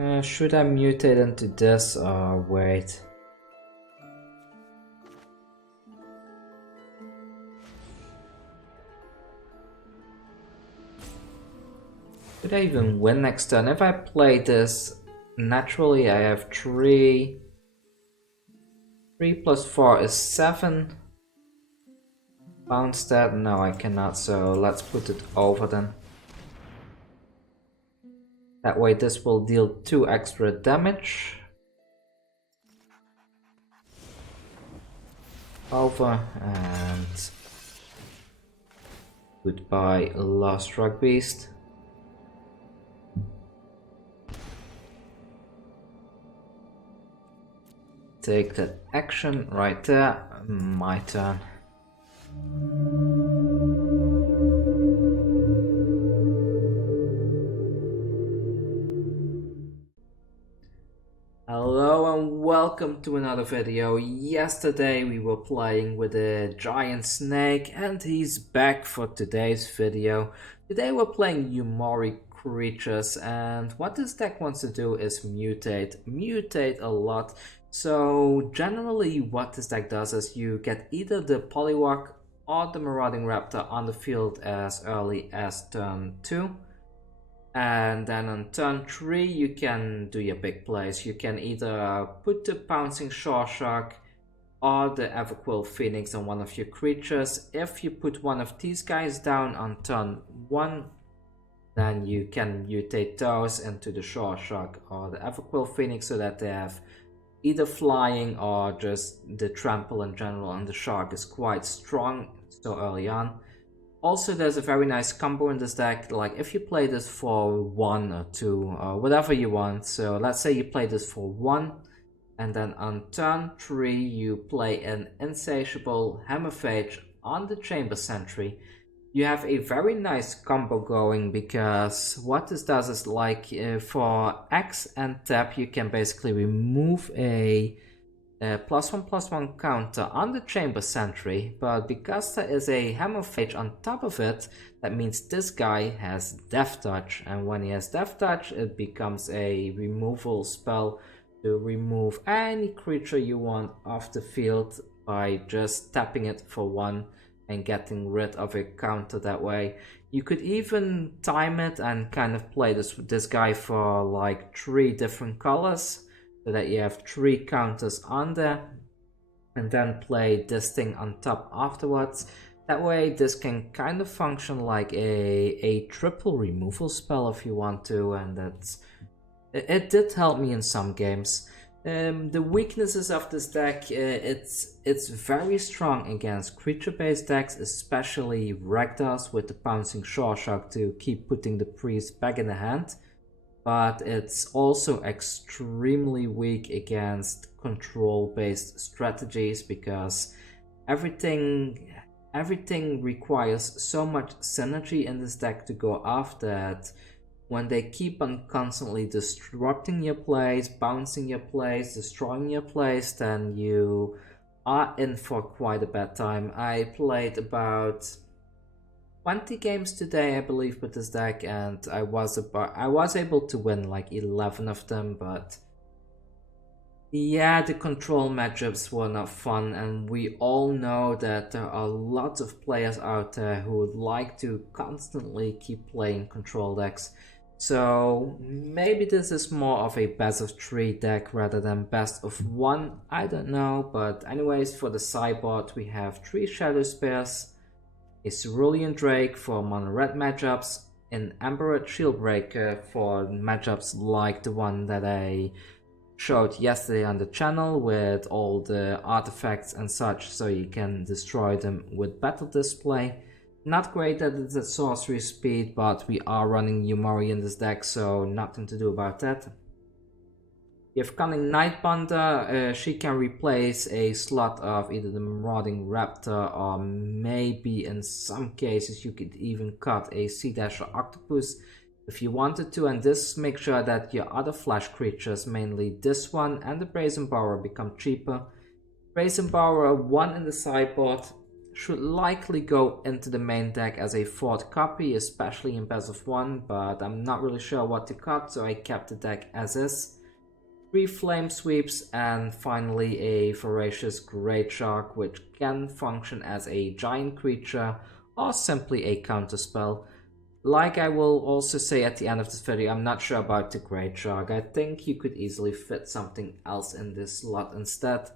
Should I mutate into this or wait? Could I even win next turn? If I play this naturally, I have 3. 3 plus 4 is 7. Bounce that? No, I cannot, so let's put it over then. That way this will deal 2 extra damage. Over and goodbye, Lost Rock Beast. Take that action right there. My turn. Hello and welcome to another video. Yesterday we were playing with a giant snake and he's back for today's video. Today we're playing Umori creatures, and what this deck wants to do is mutate a lot. So generally what this deck does is you get either the Pollywog or the Marauding Raptor on the field as early as turn 2. And then on turn 3 you can do your big plays. You can either put the Pouncing Shoreshark or the Everquill Phoenix on one of your creatures. If you put one of these guys down on turn 1, then you can mutate those into the Shoreshark or the Everquill Phoenix so that they have either flying or just the trample in general, and the shark is quite strong so early on. Also, there's a very nice combo in this deck, like if you play this for 1 or 2 or whatever you want. So let's say you play this for 1 and then on turn 3 you play an Insatiable Hemophage on the Chamber Sentry. You have a very nice combo going, because what this does is like for X and tap you can basically remove a +1/+1 counter on the Chamber Sentry, but because there is a Hemophage on top of it, that means this guy has Death Touch, and when he has Death Touch it becomes a removal spell to remove any creature you want off the field by just tapping it for 1 and getting rid of a counter that way. You could even time it and kind of play this guy for like 3 different colors, so that you have 3 counters on there, and then play this thing on top afterwards. That way this can kind of function like a triple removal spell if you want to, and it did help me in some games. The weaknesses of this deck, it's very strong against creature-based decks, especially Rakdos with the Pouncing Shoreshark to keep putting the priest back in the hand. But it's also extremely weak against control-based strategies, because everything requires so much synergy in this deck to go off that when they keep on constantly disrupting your plays, bouncing your plays, destroying your plays, then you are in for quite a bad time. I played about 20 games today, I believe, with this deck, and I was able to win like 11 of them, but yeah, the control matchups were not fun, and we all know that there are lots of players out there who would like to constantly keep playing control decks. So maybe this is more of a best of 3 deck rather than best of 1, I don't know. But anyways, for the sideboard we have 3 Shadowspears, a Cerulean Drake for mono red matchups, an Embereth Shieldbreaker for matchups like the one that I showed yesterday on the channel with all the artifacts and such, so you can destroy them with battle display. Not great that it's at sorcery speed, but we are running Umori in this deck, so nothing to do about that. You have Cunning Nightbonder. She can replace a slot of either the Marauding Raptor, or maybe in some cases you could even cut a Sea-Dasher Octopus if you wanted to, and this makes sure that your other flash creatures, mainly this one and the Brazen Borrower, become cheaper. Brazen Borrower 1 in the sideboard should likely go into the main deck as a fourth copy, especially in Best of 1, but I'm not really sure what to cut, so I kept the deck as is. 3 Flame Sweeps, and finally a Voracious Greatshark, which can function as a giant creature or simply a counterspell. Like I will also say at the end of this video, I'm not sure about the Greatshark. I think you could easily fit something else in this slot instead.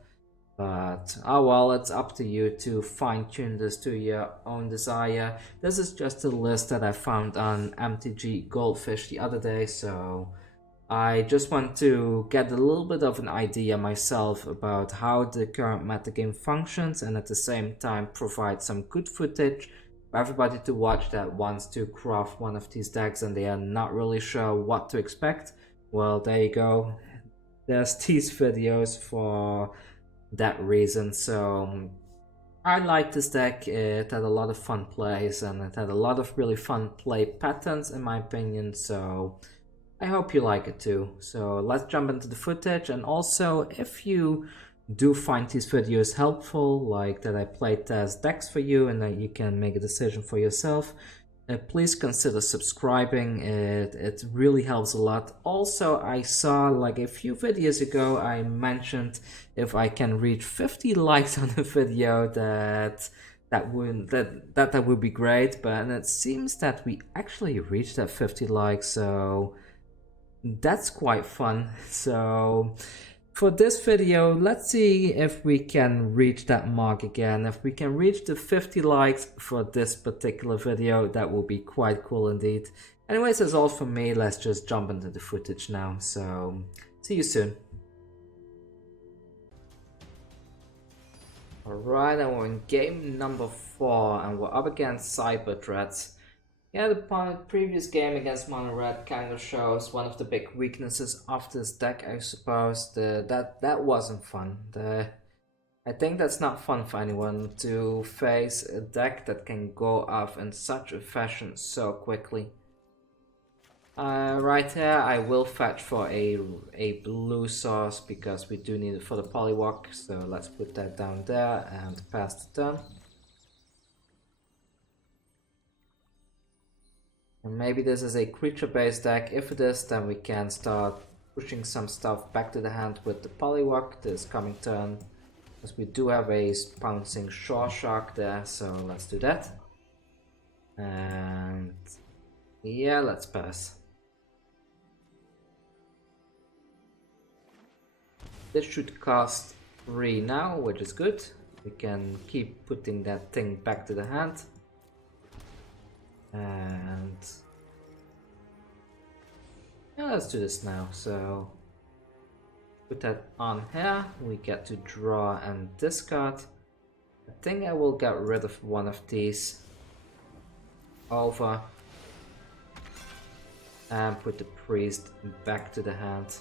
But oh well, it's up to you to fine-tune this to your own desire. This is just a list that I found on MTG Goldfish the other day, so I just want to get a little bit of an idea myself about how the current metagame functions, and at the same time provide some good footage for everybody to watch that wants to craft one of these decks and they are not really sure what to expect. Well, there you go. There's these videos for that reason. So I like this deck. It had a lot of fun plays and it had a lot of really fun play patterns in my opinion, so I hope you like it too. So let's jump into the footage, and also if you do find these videos helpful, like that I play test decks for you and that you can make a decision for yourself, please consider subscribing. It really helps a lot. Also, I saw like a few videos ago I mentioned if I can reach 50 likes on a video that would be great, but it seems that we actually reached that 50 likes, so that's quite fun. So for this video, let's see if we can reach that mark again. If we can reach the 50 likes for this particular video, that will be quite cool indeed. Anyways, that's all from me. Let's just jump into the footage now. So, see you soon. Alright, and we're in game number 4, and we're up against Sideboard Reds. Yeah, the previous game against Mono Red kind of shows one of the big weaknesses of this deck, I suppose. That wasn't fun. I think that's not fun for anyone to face a deck that can go off in such a fashion so quickly. Right here, I will fetch for a blue source because we do need it for the Pollywog. So let's put that down there and pass the turn. And maybe this is a creature-based deck. If it is, then we can start pushing some stuff back to the hand with the Pollywog this coming turn. Because we do have a Pouncing Shoreshark there, so let's do that. And yeah, let's pass. This should cost 3 now, which is good. We can keep putting that thing back to the hand. And yeah, let's do this now. So put that on here. We get to draw and discard. I think I will get rid of one of these over and put the priest back to the hand.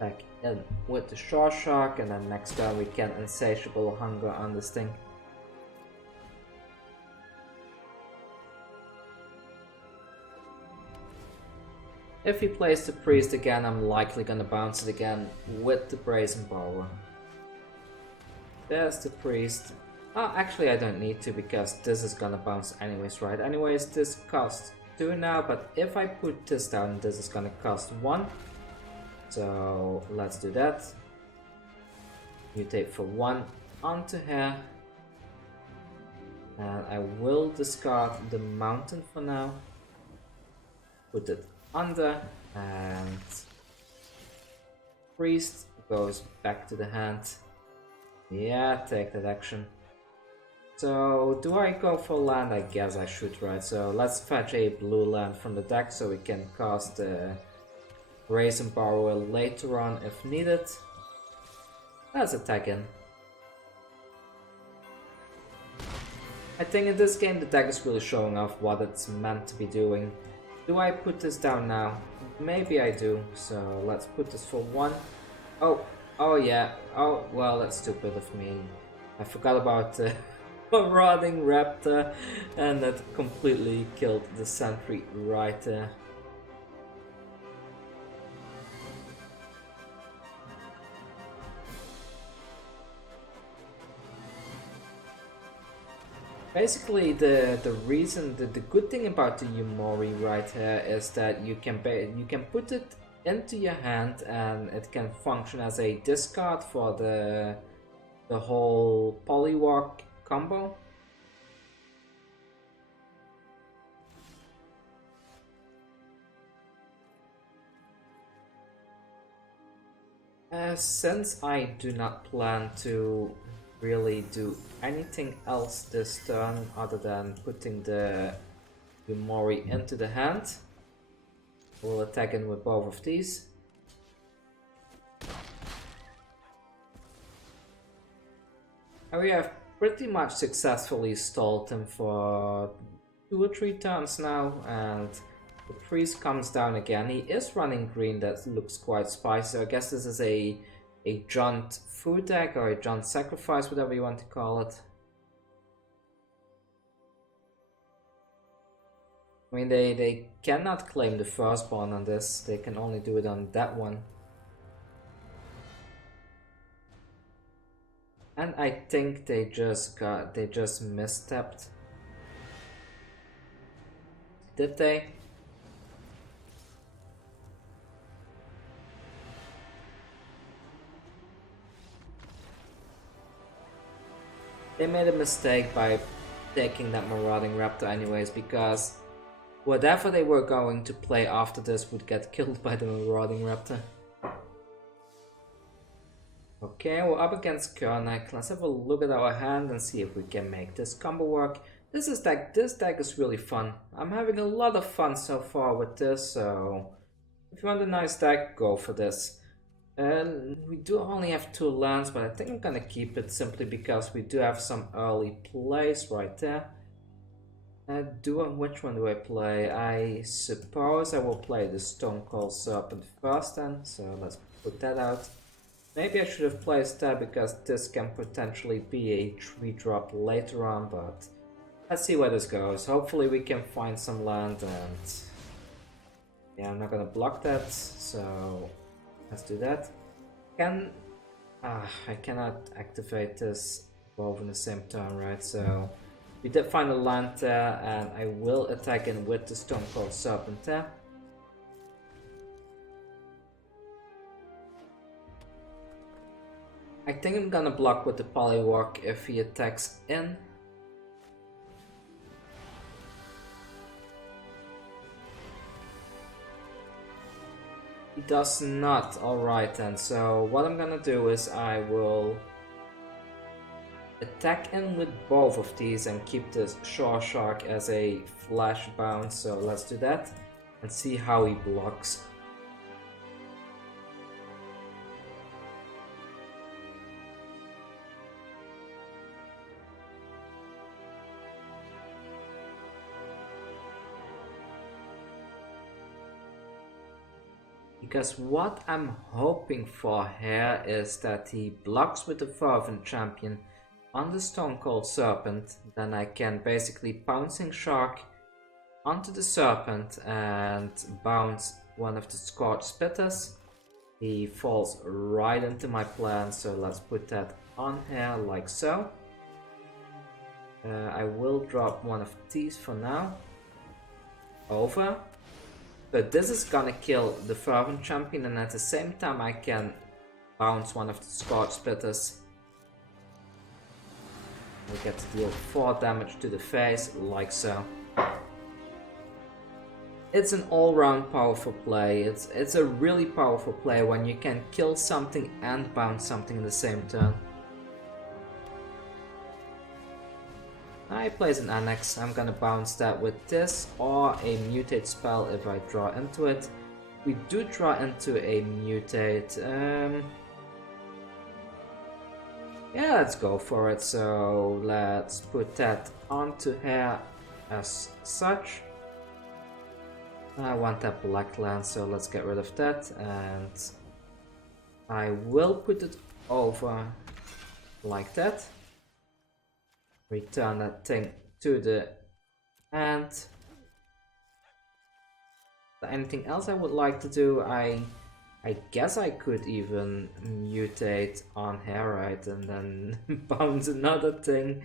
Back in with the Shoreshark, and then next turn we can Insatiable Hunger on this thing. If he plays the priest again, I'm likely gonna bounce it again with the Brazen Borrower. There's the priest. Oh, actually I don't need to because this is gonna bounce anyways, right? Anyways, this costs 2 now, but if I put this down, this is gonna cost 1. So let's do that. Mutate for 1 onto here. And I will discard the mountain for now. Put it under, and priest goes back to the hand. Yeah, take that action. So do I go for land? I guess I should, right? So let's fetch a blue land from the deck so we can cast the Brazen Borrower later on if needed. Let's attack in. I think in this game the deck is really showing off what it's meant to be doing. Do I put this down now? Maybe I do, so let's put this for 1. Oh yeah, oh well, that's stupid of me. I forgot about the Marauding Raptor, and that completely killed the sentry right there. Basically, the reason, the good thing about the Umori right here is that you can put it into your hand and it can function as a discard for the whole Pollywog combo. Since I do not plan to really do anything else this turn other than putting the Umori into the hand, we'll attack in with both of these. And we have pretty much successfully stalled him for 2 or 3 turns now, and the priest comes down again. He is running green, that looks quite spicy. I guess this is a Jaunt food deck or a Jaunt sacrifice, whatever you want to call it. I mean, they cannot claim the firstborn on this, they can only do it on that one. And I think they just misstepped. Did they? They made a mistake by taking that Marauding Raptor anyways, because whatever they were going to play after this would get killed by the Marauding Raptor. Okay, we're up against Kernak. Let's have a look at our hand and see if we can make this combo work. This deck is really fun. I'm having a lot of fun so far with this, so if you want a nice deck, go for this. And we do only have 2 lands, but I think I'm gonna keep it simply because we do have some early plays right there. Which one do I play? I suppose I will play the Stonecoil Serpent first then, so let's put that out. Maybe I should have placed that because this can potentially be a 3-drop later on, but let's see where this goes. Hopefully we can find some land, and yeah, I'm not gonna block that, so let's do that. I cannot activate this both in the same turn, right? So we did find a land there, and I will attack in with the Stonecoil Serpent there. I think I'm gonna block with the Pollywog if he attacks in. He does not. Alright then, so what I'm gonna do is I will attack in with both of these and keep this Shoreshark as a flash bounce, so let's do that and see how he blocks. Because what I'm hoping for here is that he blocks with the Fervent Champion on the Stonecoil Serpent, then I can basically Pouncing Shark onto the Serpent and bounce one of the Scorched Spitters. He falls right into my plan, so let's put that on here like so. I will drop one of these for now. Over. But this is gonna kill the Fervent Champion, and at the same time I can bounce one of the Scorched Spitters. We get to deal 4 damage to the face, like so. It's an all-round powerful play. It's a really powerful play when you can kill something and bounce something in the same turn. I place an Annex. I'm gonna bounce that with this or a Mutate spell if I draw into it. We do draw into a Mutate. Yeah, let's go for it. So let's put that onto here as such. I want that black land, so let's get rid of that, and I will put it over like that. Return that thing to the hand. Anything else I would like to do? I guess I could even mutate on here, right, and then bounce another thing.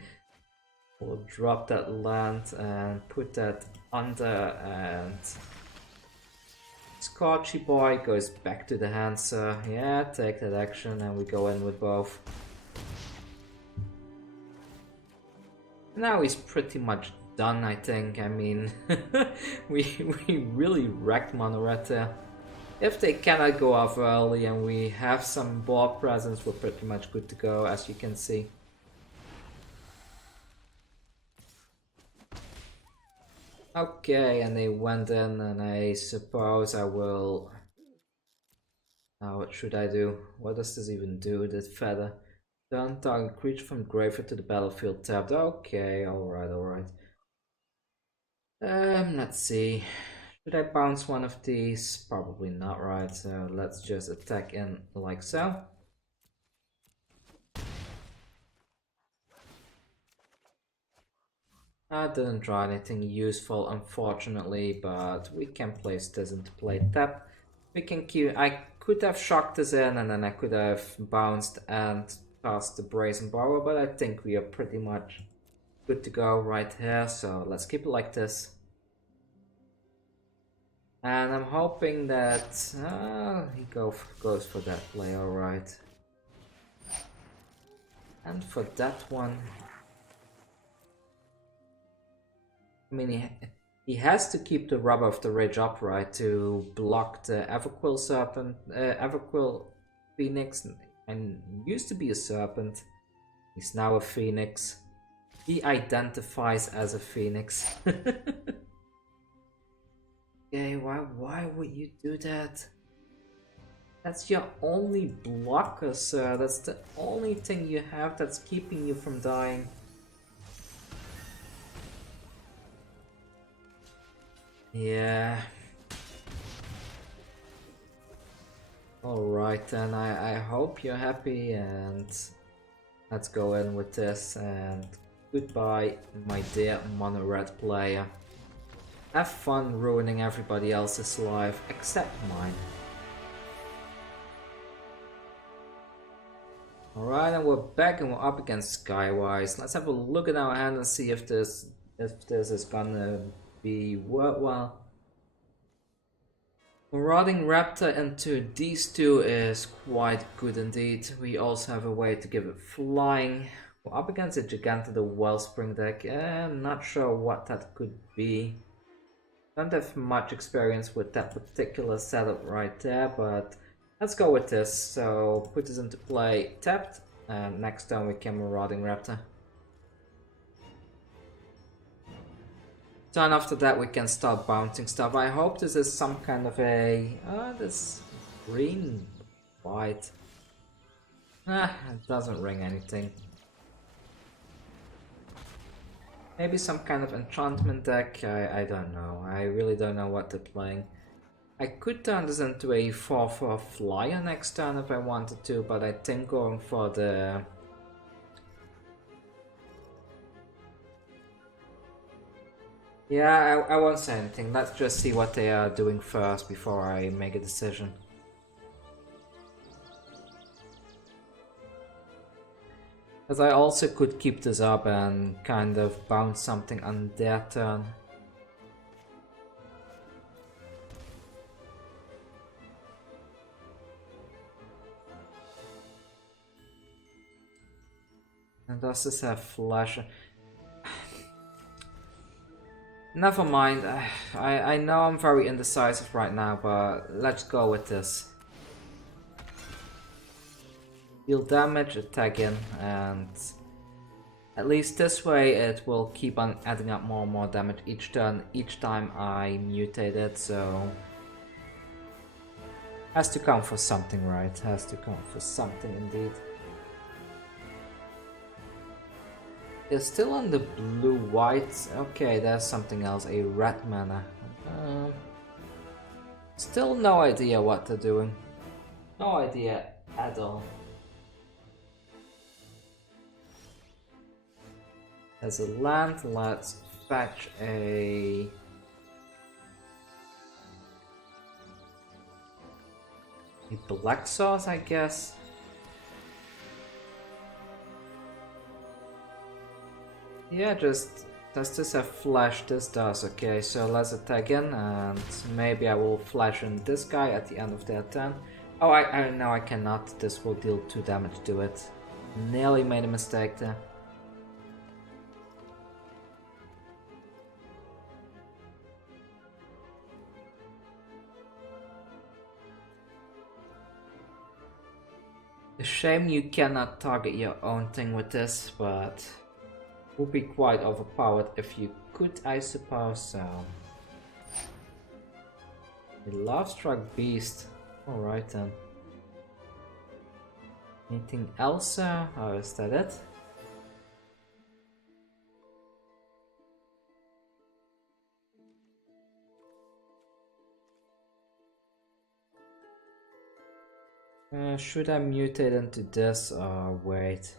We'll drop that land and put that under, and Scorchy Boy goes back to the hand, so yeah, take that action and we go in with both. Now he's pretty much done, I think. I mean, we really wrecked Mono Red there. If they cannot go off early and we have some board presence, we're pretty much good to go, as you can see. Okay, and they went in, and I suppose I will... Now what should I do? What does this even do, this feather? Turn target creature from graveyard to the battlefield tapped. Okay, alright. Let's see. Should I bounce one of these? Probably not, right? So let's just attack in like so. I didn't draw anything useful, unfortunately, but we can place this into play tap. We can keep... I could have shocked this in, and then I could have bounced and cast the Brazen Borrower, but I think we are pretty much good to go right here, so let's keep it like this. And I'm hoping that he goes for that play, alright. And for that one... I mean, he has to keep the Rubber of the Ridge upright to block the Everquill Serpent, Everquill Phoenix, and used to be a Serpent. He's now a Phoenix. He identifies as a Phoenix. Okay, why would you do that? That's your only blocker, sir. That's the only thing you have that's keeping you from dying. Yeah. Alright then, I hope you're happy, and let's go in with this, and goodbye my dear Mono Red player. Have fun ruining everybody else's life except mine. Alright, and we're back and we're up against Skywise. Let's have a look at our hand and see if this is gonna be worthwhile. Marauding Raptor into these two is quite good indeed. We also have a way to give it flying. We're up against a Giganta Wellspring deck. I'm not sure what that could be. Don't have much experience with that particular setup right there, but let's go with this. So put this into play tapped, and next turn we can Marauding Raptor. Turn after that we can start bouncing stuff. I hope this is some kind of a... this green white. It doesn't ring anything. Maybe some kind of enchantment deck, I don't know. I really don't know what they're playing. I could turn this into a 4/4 flyer next turn if I wanted to, but I think going for the... Yeah, I won't say anything. Let's just see what they are doing first before I make a decision. As I also could keep this up and kind of bounce something on their turn. And does this have flash? Never mind. I know I'm very indecisive right now, but let's go with this. Deal damage, attack in, and at least this way it will keep on adding up more and more damage each turn, each time I mutate it, so... Has to come for something, right? Has to come for something indeed. It's still on the blue-white. Okay, there's something else, a red mana. Still no idea what they're doing. No idea at all. As a land, let's fetch a... black sauce, I guess. Yeah, just does this have flash? This does. Okay, so let's attack in, and maybe I will flash in this guy at the end of their turn. Oh, I no, I cannot. This will deal 2 damage to it. Nearly made a mistake there. A shame you cannot target your own thing with this, but would be quite overpowered if you could, I suppose. So, a Love Struck Beast. Alright then. Anything else? Or is that it? Should I mutate into this or wait?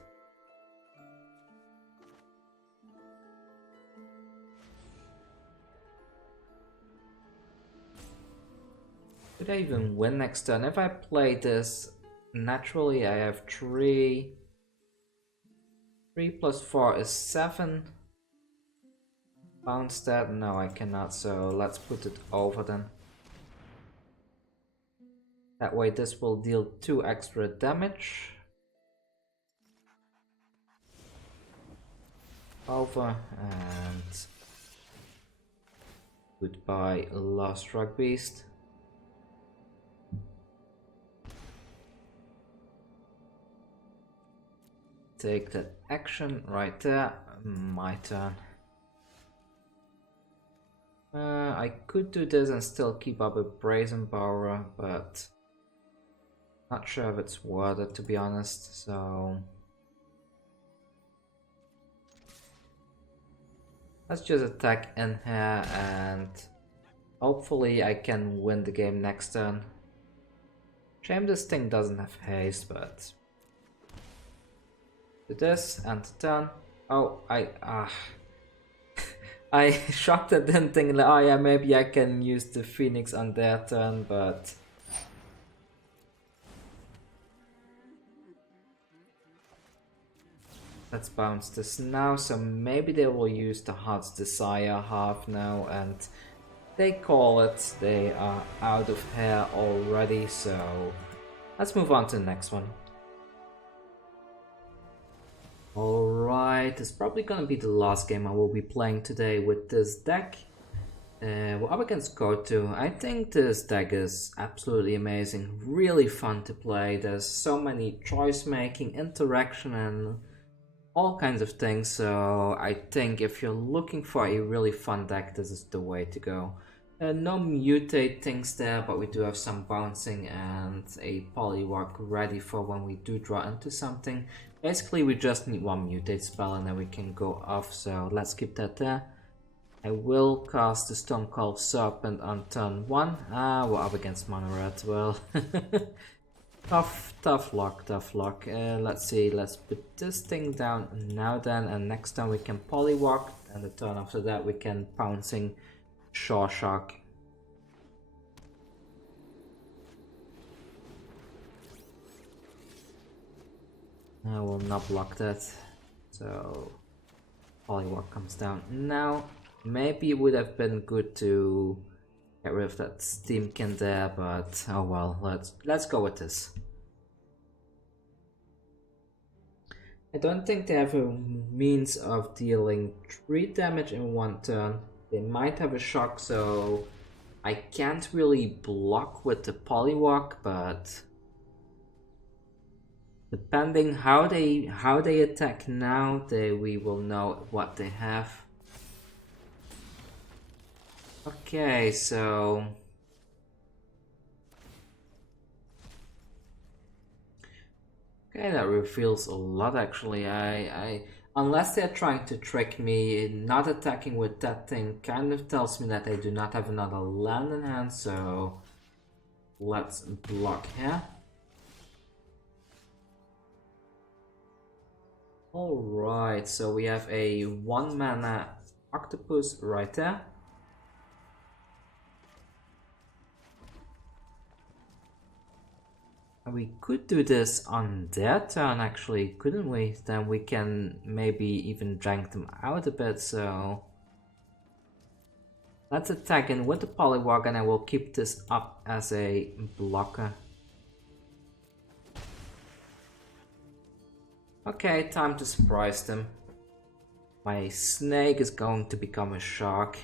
Could I even win next turn? If I play this naturally, I have 3. 3 plus 4 is 7. Bounce that? No, I cannot, so let's put it over then. That way this will deal 2 extra damage. Over and goodbye Last Rock Beast. Take that action right there. My turn. I could do this and still keep up a Brazen Borrower, but not sure if it's worth it, to be honest, so let's just attack in here and hopefully I can win the game next turn. Shame this thing doesn't have haste, but do this and turn. Oh, I shocked at them thinking like, oh yeah, maybe I can use the Phoenix on their turn, but let's bounce this now, so maybe they will use the Heart's Desire half now, and they call it. They are out of here already, so let's move on to the next one. Alright, it's probably gonna be the last game I will be playing today with this deck. We're up against Go-To. I think this deck is absolutely amazing, really fun to play. There's so many choice making, interaction and all kinds of things, so I think if you're looking for a really fun deck, this is the way to go. No mutate things there, but we do have some bouncing and a Pollywog ready for when we do draw into something. Basically, we just need 1 mutate spell and then we can go off, so let's keep that there. I will cast the Stonecoil Serpent on turn 1. We're up against Mono Red. Well, tough luck. Let's see, let's put this thing down now then, and next time we can Pollywog, and the turn after that we can Pouncing Shoreshark. I will not block that, so Pollywog comes down now. Maybe it would have been good to get rid of that Steamkin there, but oh well, let's go with this. I don't think they have a means of dealing 3 damage in 1 turn. They might have a shock, so I can't really block with the Pollywog, but depending how they attack now, we will know what they have. Okay, so okay, that reveals a lot actually. I unless they're trying to trick me, not attacking with that thing kind of tells me that they do not have another land in hand, so let's block here. Alright, so we have a 1 mana octopus right there. We could do this on their turn actually, couldn't we? Then we can maybe even drag them out a bit, so... Let's attack in with the Pollywog and I will keep this up as a blocker. Okay, time to surprise them. My snake is going to become a shark.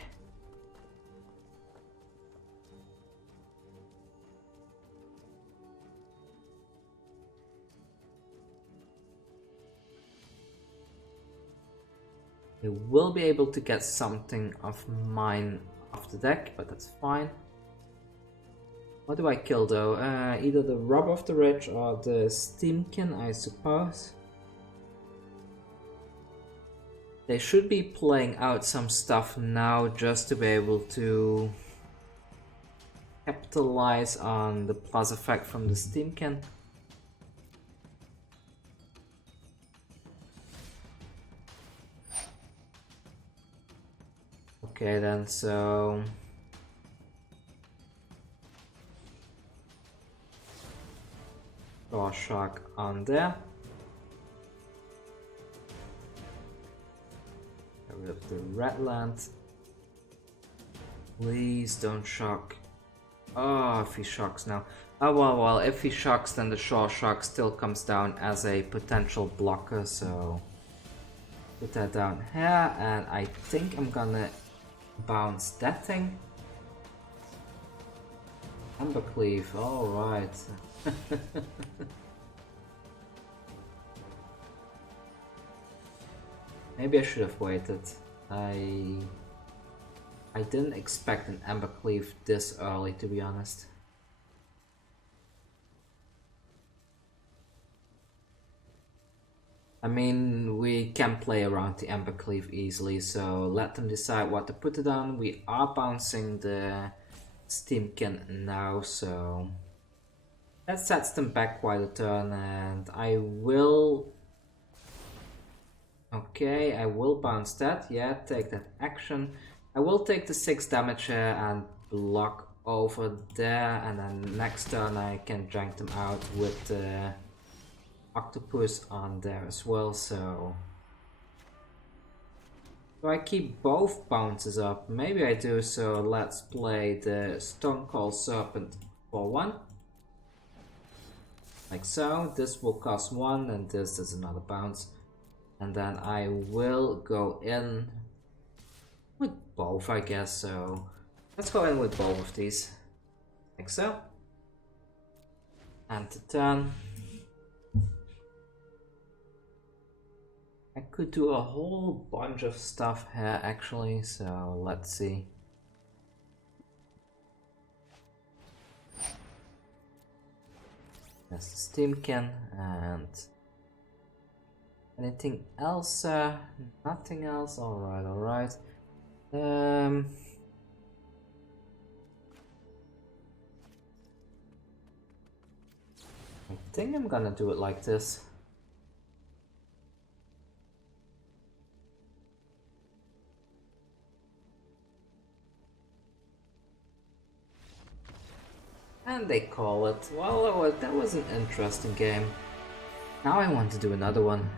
They will be able to get something of mine off the deck, but that's fine. What do I kill though? Either the Rob of the Rich or the Steamkin, I suppose. They should be playing out some stuff now just to be able to capitalize on the plus effect from the Steamkin. Okay then, so... Shoreshark on there. Get rid of the red land. Please don't shock. Oh, if he shocks now. Oh well, if he shocks then the Shoreshark still comes down as a potential blocker, so... Put that down here, and I think I'm gonna bounce that thing. Embercleave, alright. Maybe I should have waited. I didn't expect an Embercleave this early, to be honest. I mean, we can play around the Embercleave easily, so let them decide what to put it on. We are bouncing the Steamkin now, so that sets them back quite a turn, and I will... Okay, I will bounce that, yeah, take that action. I will take the 6 damage here and block over there, and then next turn I can drag them out with the Octopus on there as well, so... Do I keep both bounces up? Maybe I do, so let's play the Stonecoil Serpent for 1. Like so, this will cost 1 and this is another bounce. And then I will go in with both, I guess, so... Let's go in with both of these. Like so. And the turn. I could do a whole bunch of stuff here actually, so let's see. There's the Steamkin and anything else? Nothing else? Alright, alright. I think I'm gonna do it like this. And they call it. Well, that was an interesting game. Now I want to do another one.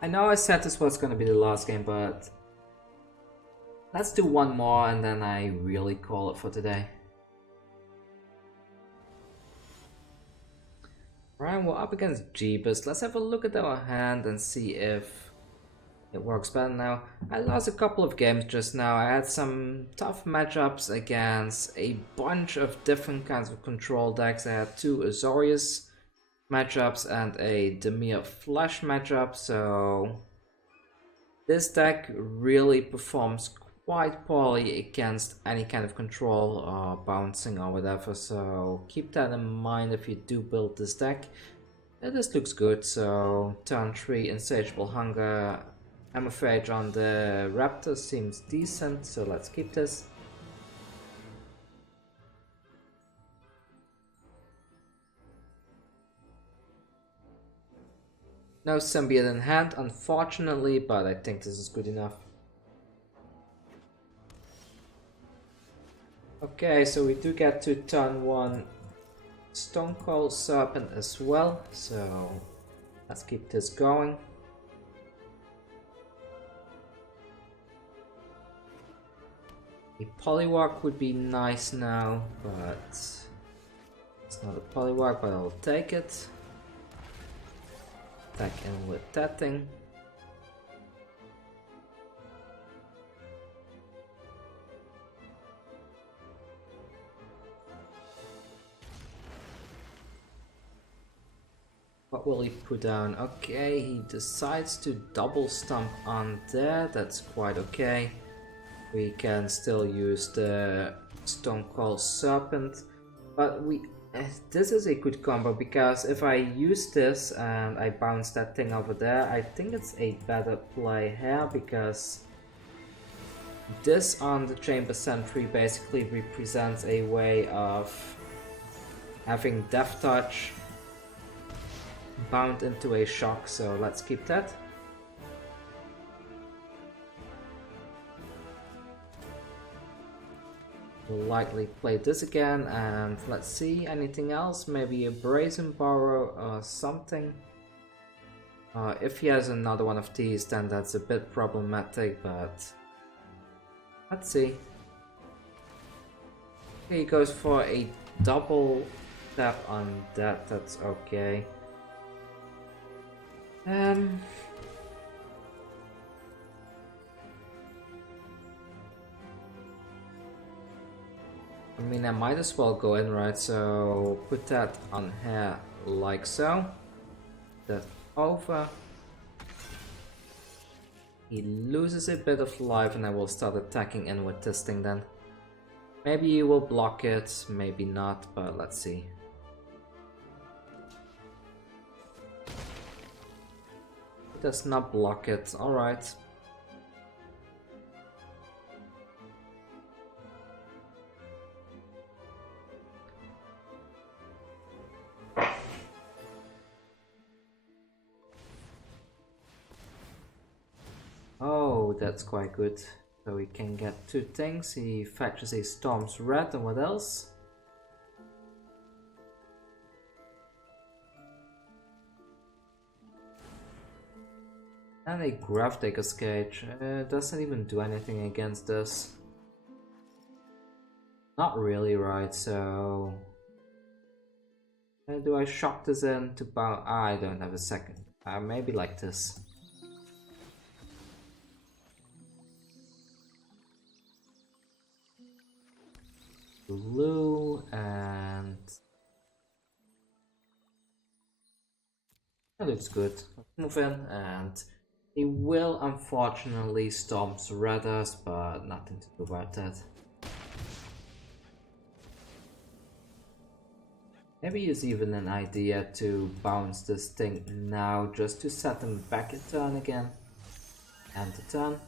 I know I said this was gonna be the last game, but let's do one more and then I really call it for today. Right, we're up against Jeebus. Let's have a look at our hand and see if it works better now. I lost a couple of games just now. I had some tough matchups against a bunch of different kinds of control decks. I had 2 Azorius matchups and a Dimir Flash matchup, so this deck really performs quite poorly against any kind of control or bouncing or whatever, so keep that in mind if you do build this deck. This looks good, so turn 3 Insatiable Hunger. Hemophage on the Raptor seems decent, so let's keep this. No Symbiote in hand, unfortunately, but I think this is good enough. Okay, so we do get to turn 1 Stonecoil Serpent as well, so let's keep this going. A Pollywog would be nice now, but it's not a Pollywog, but I'll take it. Attack in with that thing. What will he put down? Okay, he decides to double stomp on there. That's quite okay. We can still use the Stonecoil Serpent, but this is a good combo, because if I use this and I bounce that thing over there, I think it's a better play here, because this on the Chamber Sentry basically represents a way of having Death Touch bound into a shock, so let's keep that. We'll likely play this again, and let's see, anything else? Maybe a Brazen Borrower or something. If he has another one of these, then that's a bit problematic, but let's see. Okay, he goes for a double tap on that, that's okay. I mean, I might as well go in, right? So put that on here like so. That over. He loses a bit of life, and I will start attacking in with this thing then. Maybe he will block it, maybe not, but let's see. He does not block it, alright. Oh, that's quite good. So he can get two things. He fetches a Storm's Wrath, and what else? And a Gravedigger's Cage. Doesn't even do anything against this. Not really, right? So do I shock this in to bounce? I don't have a second. Maybe like this. Blue, and that looks good. Let's move in, and he will unfortunately Storm's Wrath us, but nothing to do about that. Maybe it's even an idea to bounce this thing now, just to set him back a turn again. End the turn.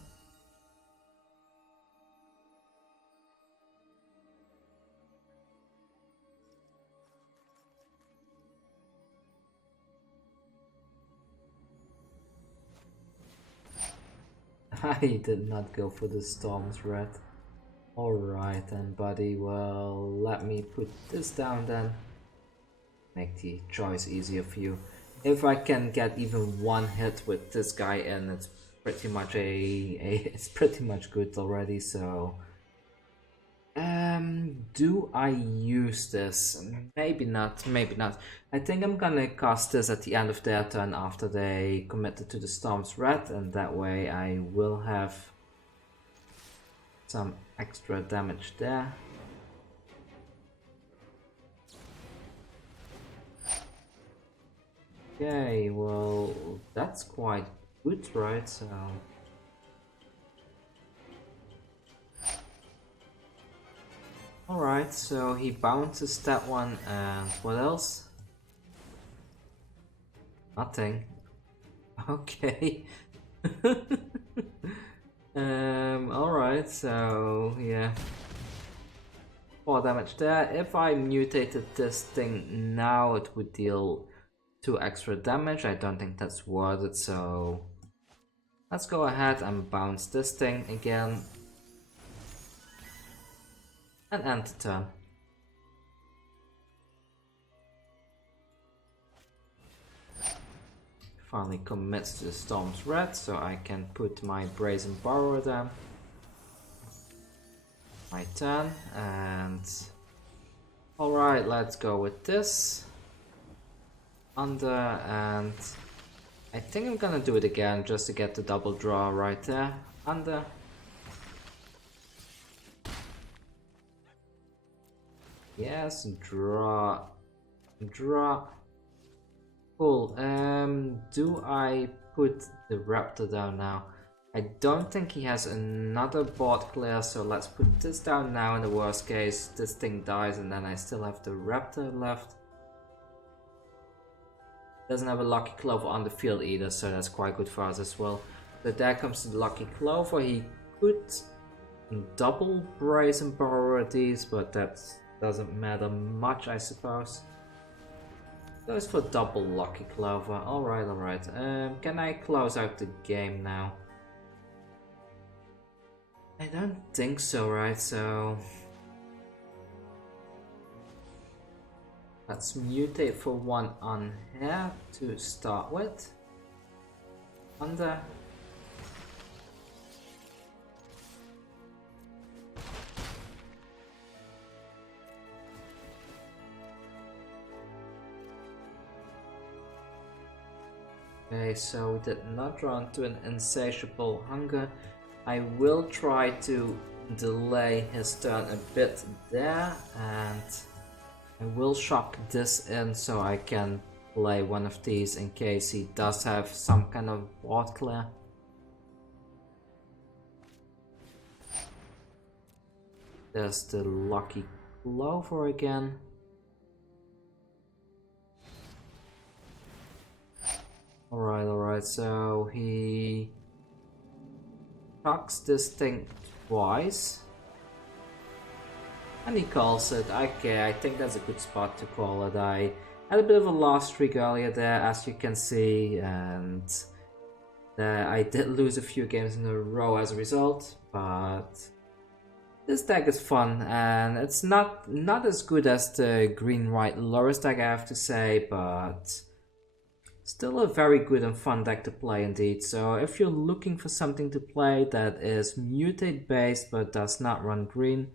I did not go for the Storm's Wrath. Alright then, buddy. Well, let me put this down then. Make the choice easier for you. If I can get even one hit with this guy in, it's pretty much it's pretty much good already. So, do I use this? Maybe not. Maybe not. I think I'm gonna cast this at the end of their turn after they committed to the Storm's Wrath, and that way I will have some extra damage there. Okay, well, that's quite good, right? So alright, so he bounces that one, and what else? Nothing. Okay. Alright, so yeah. 4 damage there. If I mutated this thing now, it would deal 2 extra damage. I don't think that's worth it, so let's go ahead and bounce this thing again. And end the turn. finally commits to the Storm's Red, so I can put my Brazen Borrower down. My turn, and alright, let's go with this. Under, and I think I'm gonna do it again just to get the double draw right there. Under. Yes, draw. Draw. Cool. Do I put the Raptor down now? I don't think he has another board clear, so let's put this down now. In the worst case, this thing dies and then I still have the Raptor left. Doesn't have a Lucky Clover on the field either, so that's quite good for us as well. But there comes the Lucky Clover. He could double Brazen Borrower these, but that doesn't matter much, I suppose. Goes for double Lucky Clover. Alright, alright. Can I close out the game now? I don't think so, right? So let's mutate for one on here to start with. Under. Okay, so we did not run to an Insatiable Hunger. I will try to delay his turn a bit there, and I will shock this in so I can play one of these in case he does have some kind of board clear. There's the Lucky Clover again. Alright, so he shocks this thing twice. And he calls it. Okay, I think that's a good spot to call it. I had a bit of a loss streak earlier there, as you can see, and I did lose a few games in a row as a result, but this deck is fun, and it's not as good as the green-white Loris deck, I have to say, but still a very good and fun deck to play indeed. So if you're looking for something to play that is mutate based but does not run green,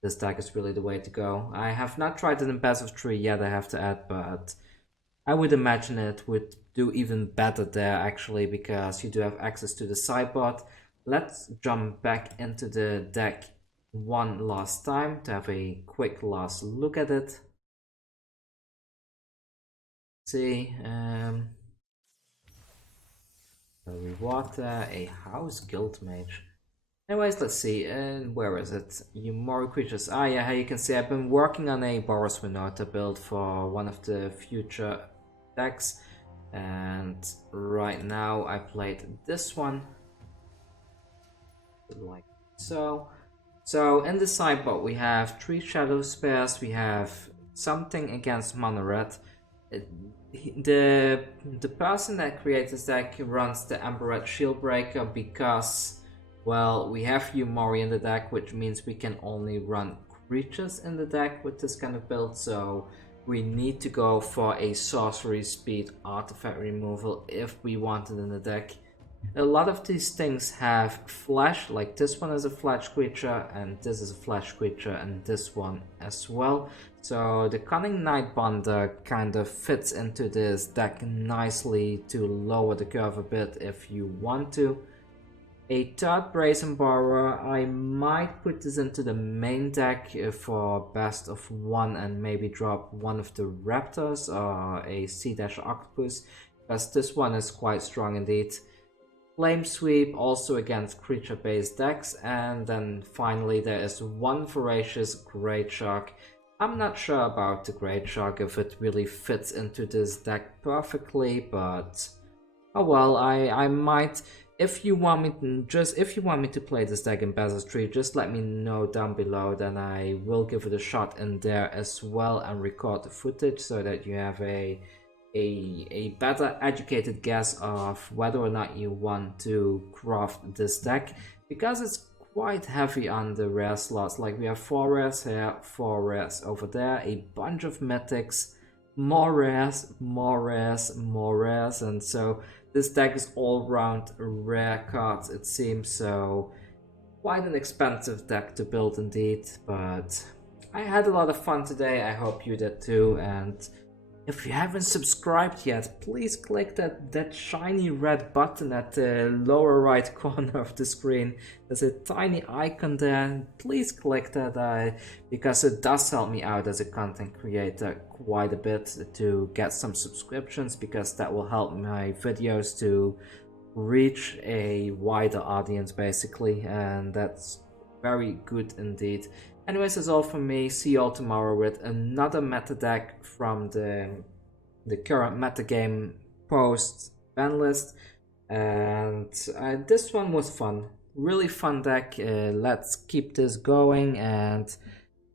this deck is really the way to go. I have not tried it in best of 3 yet, I have to add, but I would imagine it would do even better there actually, because you do have access to the sideboard. Let's jump back into the deck one last time to have a quick last look at it. See, a Water, a House Guild Mage. Anyways, let's see, where is it? Umori creatures. Ah yeah, you can see I've been working on a Boros Minota build for one of the future decks, and right now I played this one, like so. So in the sideboard we have 3 Shadowspears, we have something against Mono Red. The person that creates this deck runs the Embereth Shieldbreaker because, well, we have Umori in the deck, which means we can only run creatures in the deck with this kind of build, so we need to go for a sorcery speed artifact removal if we want it in the deck. A lot of these things have flash, like this one is a flash creature, and this is a flash creature, and this one as well. So the Cunning Nightbonder kind of fits into this deck nicely to lower the curve a bit if you want to. A third Brazen Borrower, I might put this into the main deck for best of 1 and maybe drop one of the Raptors or a Sea-Dasher Octopus, because this one is quite strong indeed. Flame Sweep also against creature based decks, and then finally there is one Voracious Greatshark. I'm not sure about the Greatshark if it really fits into this deck perfectly, but oh well, I might. If you want me to play this deck in Best of 3, just let me know down below, then I will give it a shot in there as well and record the footage so that you have a better educated guess of whether or not you want to craft this deck, because it's quite heavy on the rare slots. Like we have 4 rares here, 4 rares over there, a bunch of mythics, more rares, more rares, more rares, and so this deck is all round rare cards, it seems. So quite an expensive deck to build indeed, but I had a lot of fun today. I hope you did too. And if you haven't subscribed yet, please click that shiny red button at the lower right corner of the screen. There's a tiny icon there. Please click that because it does help me out as a content creator quite a bit to get some subscriptions, because that will help my videos to reach a wider audience basically, and that's very good indeed. Anyways, that's all from me. See you all tomorrow with another meta deck from the current metagame post ban list. And this one was fun. Really fun deck. Let's keep this going, and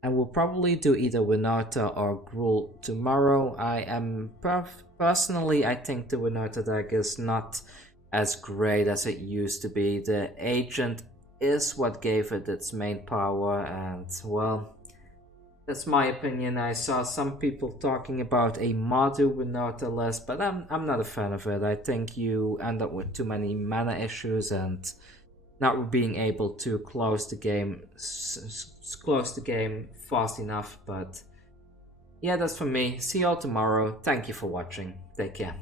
I will probably do either Winota or Gruul tomorrow. Personally, I think the Winota deck is not as great as it used to be. The agent is what gave it its main power, and well, that's my opinion. I saw some people talking about a Madu Winota list, but I'm not a fan of it. I think you end up with too many mana issues and not being able to close the game fast enough. But yeah, that's for me. See you all tomorrow. Thank you for watching. Take care.